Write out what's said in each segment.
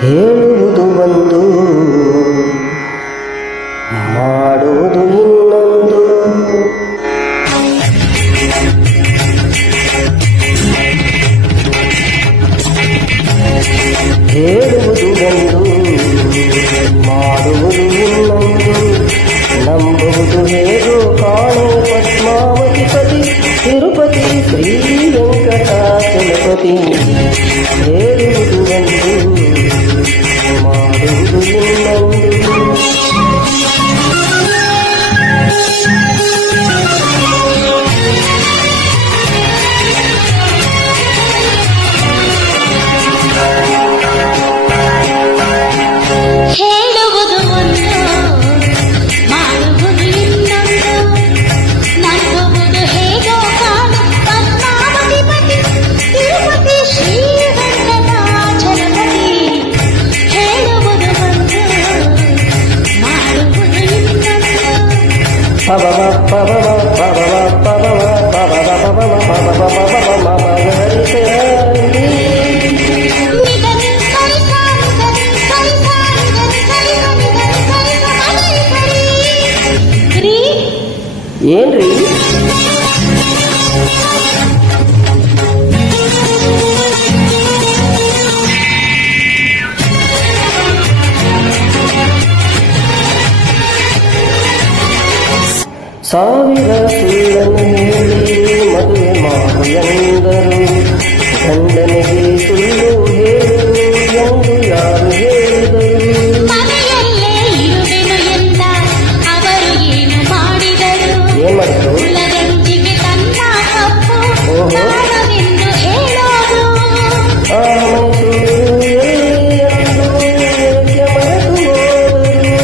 ಹೇಳುವುದು ಒಂದು ಮಾಡುವುದು ಇನ್ನೊಂದು. ಹೇಳುವುದು ಒಂದು ಮಾಡುವುದು ಇನ್ನೊಂದು. ನಂಬುವುದು ಹೇಗೋ ಕಾಣು ಪದ್ಮಾವತಿ ಪತಿ ತಿರುಪತಿ ಶ್ರೀ ವೆಂಕಟಾಚಲಪತಿ. ಹೇಳುವುದು ಒಂದು ಮಾಡುವುದು ಇನ್ನೊಂದು. ಹೇಳುವುದು ಒಂದು ಮಾಡುವುದು ಇನ್ನೊಂದು. ನಂಬುವುದು ಹೇಗೋ ಕಾಣು ಪದ್ಮಾವತಿ ಪತಿ ತಿರುಪತಿ ಶ್ರೀ ವೆಂಕಟಾಚಲಪತಿ. ಹೇಳುವುದು ಒಂದು ಮಾಡುವುದು ಏನ್ರಿ? ಸಾವಿರ ಸುಳ್ಳನ್ನು ಹೇಳಿ ಮದುವೆ ಮಾಡು ಎಂದರು. ಗಂಡನಿಗೆ ಸುಳ್ಳು ಹೇಳು ಎಂದು ಯಾರು ಹೇಳಿದರು? ಮನೆಯಲ್ಲೇ ಇರುವೆನು ಎಂದ ಅವರು ಏನು ಮಾಡಿದರು? ಏನ್ ಮಾಡಿದ್ರು? ಕುಲಗಂಜಿಗೆ ತನ್ನ ಕಪ್ಪು ತಾಳವೆಂದು ಹೇಳೋದು. ಆ ಮೈಸೂರು ಎಂದು ಏಕೆ ಮರೆತು ಹೋದರು?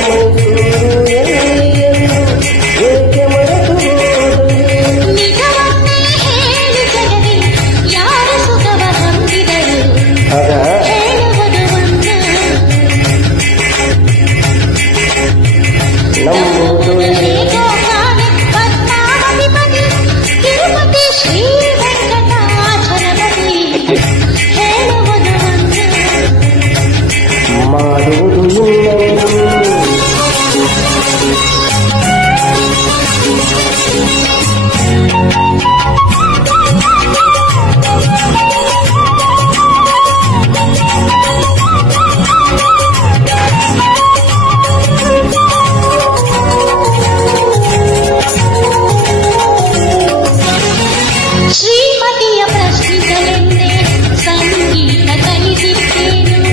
ಮೈಸೂರು ಎಂದು ಏಕೆ ಮರೆತು ಹೋದರು? ನಿಜವನ್ನೇ ಹೇಳಿ ಜಗದಿ ಯಾರು ಸುಖವ ಹೊಂದಿದರು? ಆಗ ಹೇಳುವುದು ಒಂದು ನಂಬುವುದು ಹೇಗೋ ಕಾಣು ಪದ್ಮಾವತಿ ಪತಿ ತಿರುಪತಿ ಶ್ರೀ ವೆಂಕಟಾಚಲಪತಿ. ಹೇಳುವುದು ಒಂದು ಮಾಡುವುದು ಇನ್ನೊಂದು. ಶ್ರೀಮತಿಯ ಪ್ರಶ್ನಿಸಲೆಂದೇ ಸಂಗೀತ ಕಲಿತಿದ್ದೇನು.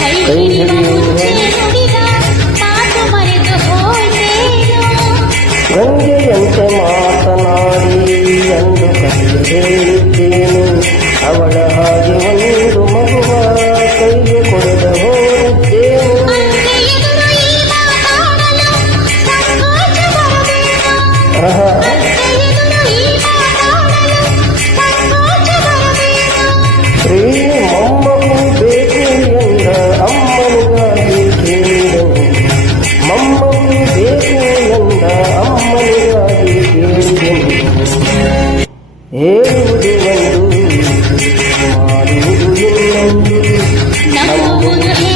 ಕೈ ಹಿಡಿಯುವ ಮುಂಚೆ ನುಡಿದ ಮಾತು ಮರೆತು ಹೋಯ್ತೇನು. ಗಂಗೆಯಂತೆ ಮಾತನಾಡಿ ಎಂದು ಕೈ ಹೇಳಿದ್ದೇನು. ಅವಳ ಹಾಗೆ ಒಂದು ಮಗುವ ಕೈಗೆ ಕೊಡದ ಹೋಗಿದ್ದೇನು. ಅಂತೆ ಎದುರು ಈ ಮಾತಾಡಲು ಸಂಕೋಚ ಬರಬೇಡ. ಆಹಾ, ಅಂತೆ ಎದುರು ಈ ಮಾತಾಡಲು ಸಂಕೋಚ ಬರಬೇಡ. ಶ್ರೀ ಮೊಮ್ಮಗು ಬೇಕು ಎಂದ ಅಮ್ಮನಿಗಾಗಿ ಕೇಳಿದನು. ಮೊಮ್ಮಗು ಬೇಕು ಎಂದ ಅಮ್ಮನಿಗಾಗಿ ಕೇಳಿದನು. ಹೇಳುವುದು ಒಂದು ಮಾಡುವುದು ಇನ್ನೊಂದು. ನಂಬುವುದು